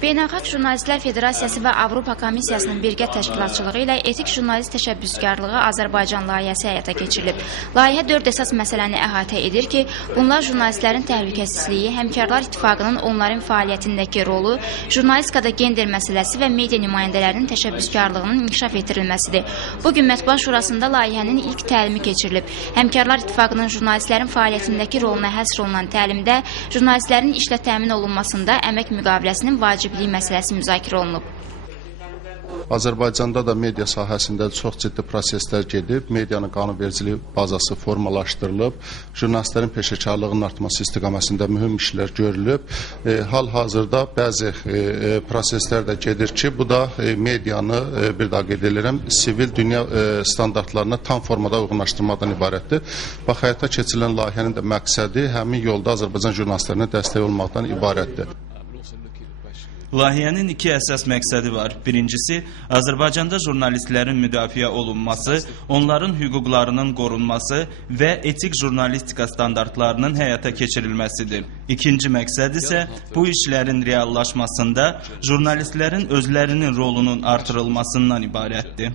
Beynəlxalq Jurnalistlər Federasiyası və Avropa Komissiyasının birgə təşkilatçılığı ilə etik jurnalist təşəbbüskarlığı Azərbaycan layihəsi həyata keçirilib. Layihə 4 əsas məsələni əhatə edir ki, bunlar jurnalistlərin təhlükəsizliyi, Həmkarlar İttifaqının onların fəaliyyətindəki rolu, jurnalistikada gender məsələsi və media nümayəndələrinin təşəbbüskarlığının inkişaf etdirilməsidir. Bugün Mətbuat Şurasında layihənin ilk təlimi keçirilib. Həmkarlar İttifaqının jurnalistlərin fəaliyyətindəki roluna həsr olunan təlimdə jurnalistlərin işlə təmin olunmasında əmək müqaviləsinin vacibliyi məsələsi müzakirə olunub. Azərbaycanda da media sahəsində çox ciddi proseslər gedib, medianın qanunvericiliyi bazası formalaşdırılıb, jurnalistlərin peşəkarlığının artması istiqaməsində mühüm işlər görülüb. Hal-hazırda bəzi proseslər də gedir ki, bu da medianı, bir daha qeyd edirəm, sivil dünya standartlarına tam formada uyğunlaşdırmadan ibarətdir. Bax, həyata keçirilən layihənin də məqsədi həmin yolda Azərbaycan jurnalistlərinə dəstək olmaqdan ibarətdir. Layihənin 2 əsas məqsədi var. Birincisi, Azərbaycanda jurnalistlərin müdafiə olunması, onların hüquqlarının qorunması və etik jurnalistika standartlarının həyata keçirilməsidir. İkinci məqsəd isə bu işlərin reallaşmasında jurnalistlərin özlərinin rolunun artırılmasından ibarətdir.